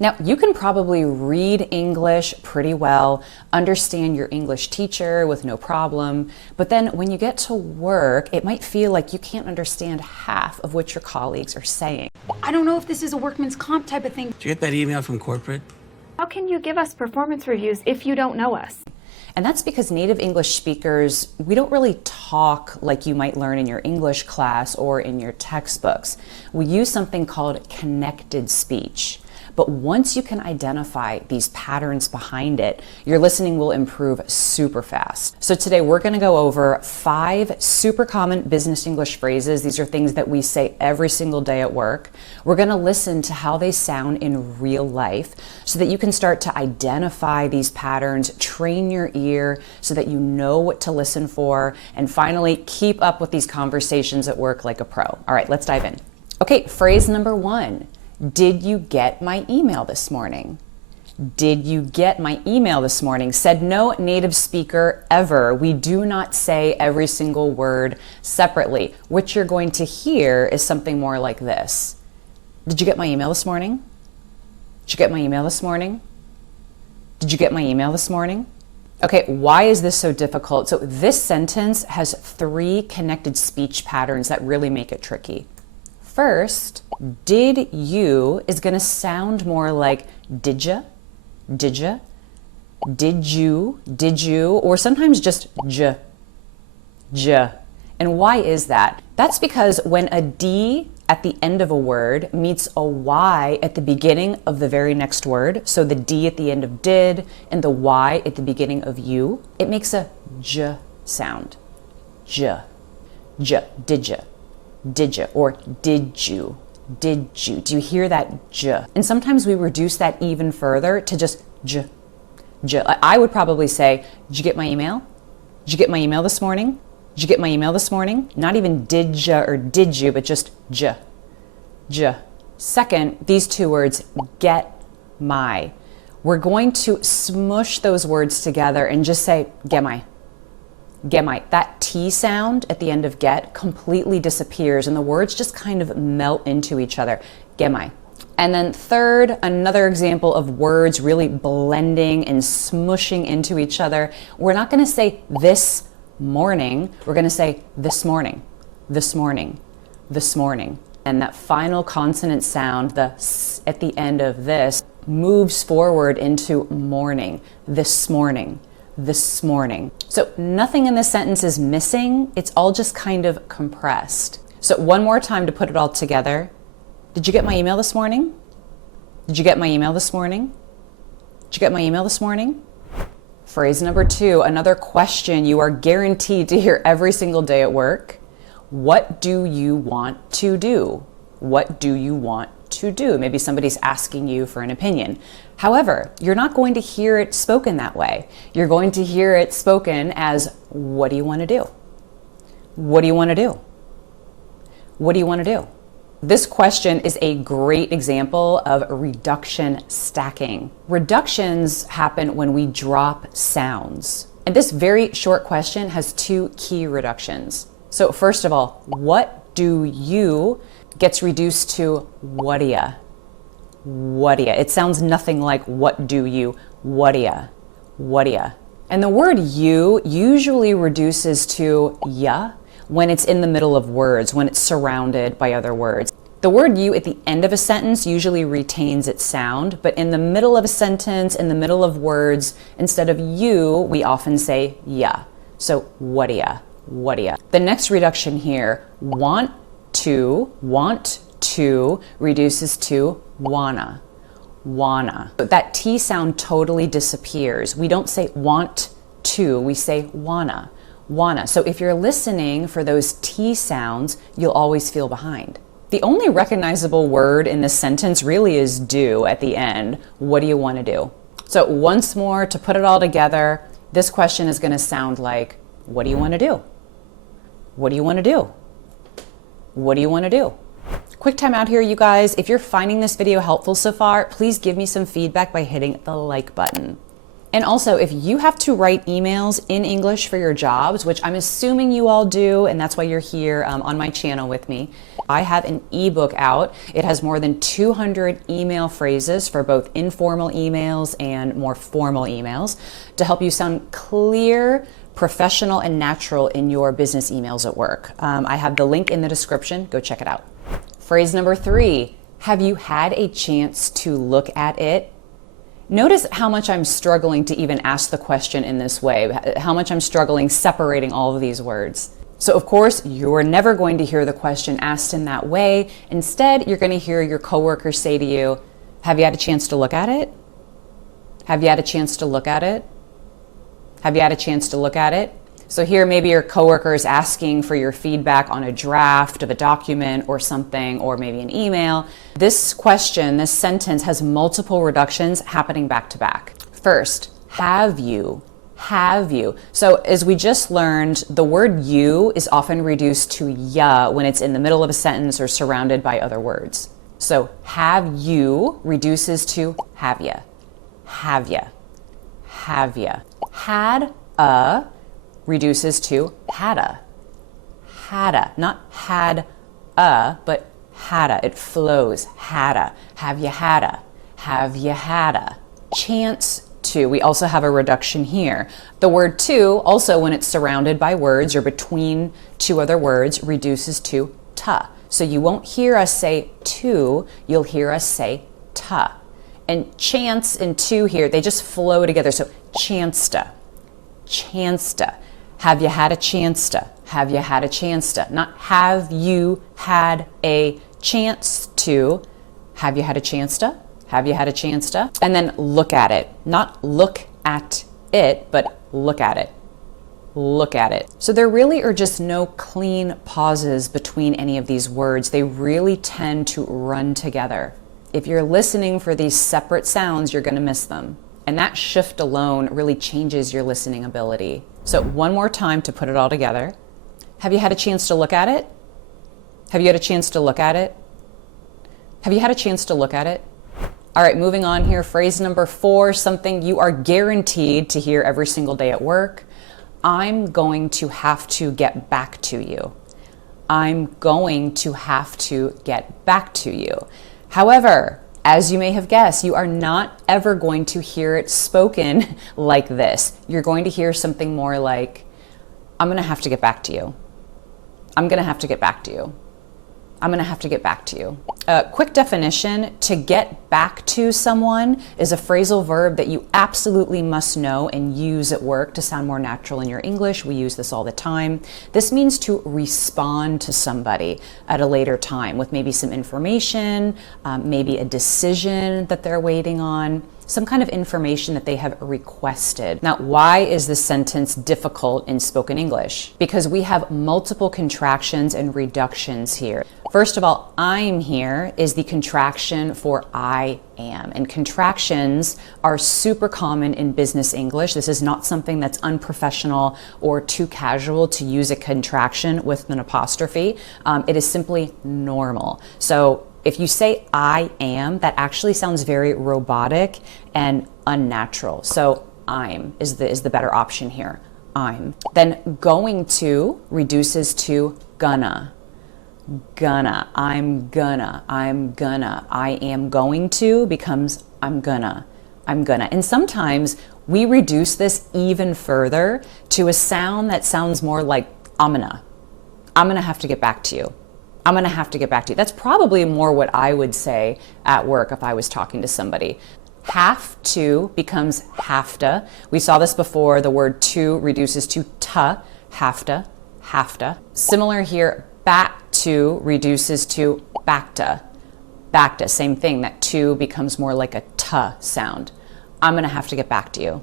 Now, you can probably read English pretty well, understand your English teacher with no problem, but then when you get to work, it might feel like you can't understand half of what your colleagues are saying. I don't know if this is a workman's comp type of thing. Did you get that email from corporate? How can you give us performance reviews if you don't know us? And that's because native English speakers, we don't really talk like you might learn in your English class or in your textbooks. We use something called connected speech. But once you can identify these patterns behind it, your listening will improve super fast. So today we're going to go over 5 super common business English phrases. These are things that we say every single day at work. We're going to listen to how they sound in real life so that you can start to identify these patterns, train your ear so that you know what to listen for, and finally keep up with these conversations at work like a pro. All right, let's dive in. Okay, phrase number 1. Did you get my email this morning? Did you get my email this morning? Said no native speaker ever. We do not say every single word separately. What you're going to hear is something more like this. Did you get my email this morning? Did you get my email this morning? Did you get my email this morning? Okay, why is this so difficult? So this sentence has 3 connected speech patterns that really make it tricky. First, did you is going to sound more like did ya, did ya, did you, or sometimes just j. And why is that? That's because when a D at the end of a word meets a Y at the beginning of the very next word, so the D at the end of did and the Y at the beginning of you, it makes a j sound. J, did ya. Did you or did you? Did you? Do you hear that j? And sometimes we reduce that even further to just j. I would probably say, did you get my email? Did you get my email this morning? Did you get my email this morning? Not even did ya or did you, but just j. Second, these 2 words, get my. We're going to smush those words together and just say, get my. Get my. That T sound at the end of get completely disappears and the words just kind of melt into each other. Get my. And then third, another example of words really blending and smushing into each other. We're not going to say this morning. We're going to say this morning, this morning, this morning. And that final consonant sound, the s at the end of this, moves forward into morning, this morning. This morning. So nothing in this sentence is missing. It's all just kind of compressed. So one more time to put it all together. Did you get my email this morning? Did you get my email this morning? Did you get my email this morning? Phrase number 2, another question you are guaranteed to hear every single day at work. What do you want to do? What do you want to do? Maybe somebody's asking you for an opinion. However, you're not going to hear it spoken that way. You're going to hear it spoken as, what do you want to do? What do you want to do? What do you want to do? This question is a great example of reduction stacking. Reductions happen when we drop sounds. And this very short question has 2 key reductions. So first of all, what do you gets reduced to what do ya? What do ya? It sounds nothing like what do you? What do ya? What do ya? And the word you usually reduces to ya when it's in the middle of words, when it's surrounded by other words. The word you at the end of a sentence usually retains its sound, but in the middle of a sentence, in the middle of words, instead of you, we often say ya. So what do ya? What do ya? The next reduction here, want to reduces to wanna. But that T sound totally disappears. We don't say want to, we say wanna. So if you're listening for those T sounds, you'll always feel behind. The only recognizable word in this sentence really is do at the end. What do you want to do? So once more, to put it all together, this question is going to sound like, what do you want to do? What do you want to do? What do you want to do? Quick time out here, you guys. If you're finding this video helpful so far, please give me some feedback by hitting the like button. And also, if you have to write emails in English for your jobs, which I'm assuming you all do, and that's why you're here on my channel with me, I have an ebook out. It has more than 200 email phrases for both informal emails and more formal emails to help you sound clear, professional, and natural in your business emails at work. I have the link in the description. Go check it out. Phrase number 3, have you had a chance to look at it? Notice how much I'm struggling to even ask the question in this way, how much I'm struggling separating all of these words. So of course, you're never going to hear the question asked in that way. Instead, you're going to hear your coworker say to you, have you had a chance to look at it? Have you had a chance to look at it? Have you had a chance to look at it? So here, maybe your coworker is asking for your feedback on a draft of a document or something, or maybe an email. This question, this sentence has multiple reductions happening back to back. First, have you? Have you? So as we just learned, the word you is often reduced to ya when it's in the middle of a sentence or surrounded by other words. So have you reduces to have ya. Have ya. Have ya. Had a reduces to hadda. Hadda, not had a, but hadda. It flows. Hadda. Have you hadda? Have you hadda? Chance to. We also have a reduction here. The word to, also when it's surrounded by words or between two other words, reduces to ta. So you won't hear us say to, you'll hear us say ta. And chance and to here, they just flow together. So chanceta. Chanceta. Have you had a chance to? Have you had a chance to? Not have you had a chance to. Have you had a chance to? Have you had a chance to? And then look at it. Not look at it, but look at it. Look at it. So there really are just no clean pauses between any of these words. They really tend to run together. If you're listening for these separate sounds, you're going to miss them. And that shift alone really changes your listening ability. So one more time to put it all together. Have you had a chance to look at it? Have you had a chance to look at it? Have you had a chance to look at it? All right, moving on here. Phrase number 4, something you are guaranteed to hear every single day at work. I'm going to have to get back to you. I'm going to have to get back to you. However, as you may have guessed, you are not ever going to hear it spoken like this. You're going to hear something more like, I'm going to have to get back to you. I'm going to have to get back to you. I'm going to have to get back to you. Quick definition, to get back to someone is a phrasal verb that you absolutely must know and use at work to sound more natural in your English. We use this all the time. This means to respond to somebody at a later time with maybe some information, maybe a decision that they're waiting on, some kind of information that they have requested. Now, why is this sentence difficult in spoken English? Because we have multiple contractions and reductions here. First of all, I'm here is the contraction for I am. And contractions are super common in business English. This is not something that's unprofessional or too casual to use a contraction with an apostrophe. It is simply normal. So if you say I am, that actually sounds very robotic and unnatural. So I'm is the better option here. I'm. Then going to reduces to gonna. Gonna, I'm gonna, I'm gonna. I am going to becomes I'm gonna, I'm gonna. And sometimes we reduce this even further to a sound that sounds more like I'm gonna have to get back to you. I'm gonna have to get back to you. That's probably more what I would say at work if I was talking to somebody. Have to becomes have to. We saw this before. The word to reduces to ta, have to, have to. Similar here, back to reduces to back to, same thing. That to becomes more like a ta sound. I'm gonna have to get back to you.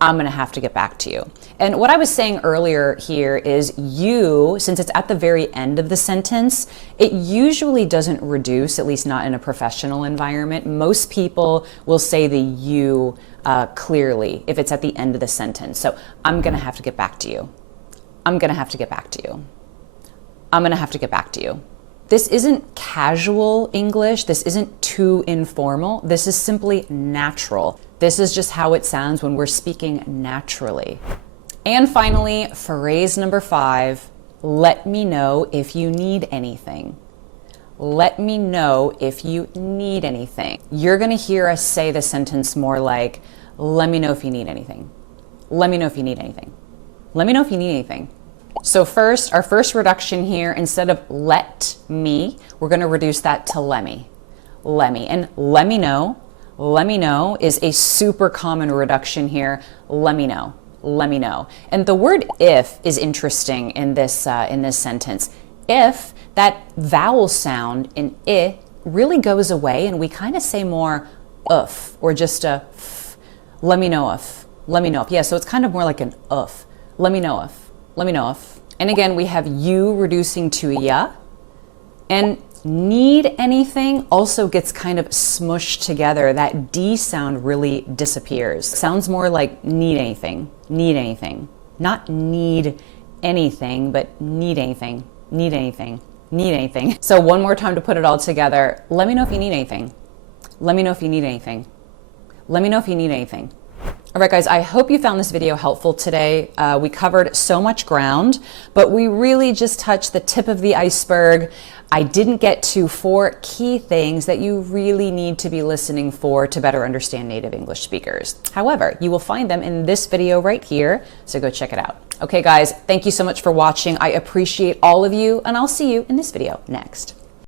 I'm gonna have to get back to you. And what I was saying earlier here is you, since it's at the very end of the sentence, it usually doesn't reduce, at least not in a professional environment. Most people will say the you clearly if it's at the end of the sentence. So I'm gonna have to get back to you. I'm gonna have to get back to you. I'm gonna have to get back to you. This isn't casual English. This isn't too informal. This is simply natural. This is just how it sounds when we're speaking naturally. And finally, phrase number 5, let me know if you need anything. Let me know if you need anything. You're gonna hear us say the sentence more like, let me know if you need anything. Let me know if you need anything. Let me know if you need anything. So first, our first reduction here, instead of let me, we're gonna reduce that to let me. Let me. And let me know is a super common reduction here. Let me know. Let me know. And the word if is interesting in this sentence. If, that vowel sound in I really goes away and we kind of say more oof or just a f. Let me know if. Let me know if. Yeah, so it's kind of more like an oof. Let me know if. Let me know if. And again, we have you reducing to ya. And need anything also gets kind of smushed together. That D sound really disappears. Sounds more like need anything. Need anything. Not need anything, but need anything. Need anything. Need anything. So one more time to put it all together. Let me know if you need anything. Let me know if you need anything. Let me know if you need anything. All right, guys, I hope you found this video helpful today. We covered so much ground, but we really just touched the tip of the iceberg. I didn't get to 4 key things that you really need to be listening for to better understand native English speakers. However, you will find them in this video right here, so go check it out. Okay, guys, thank you so much for watching. I appreciate all of you, and I'll see you in this video next.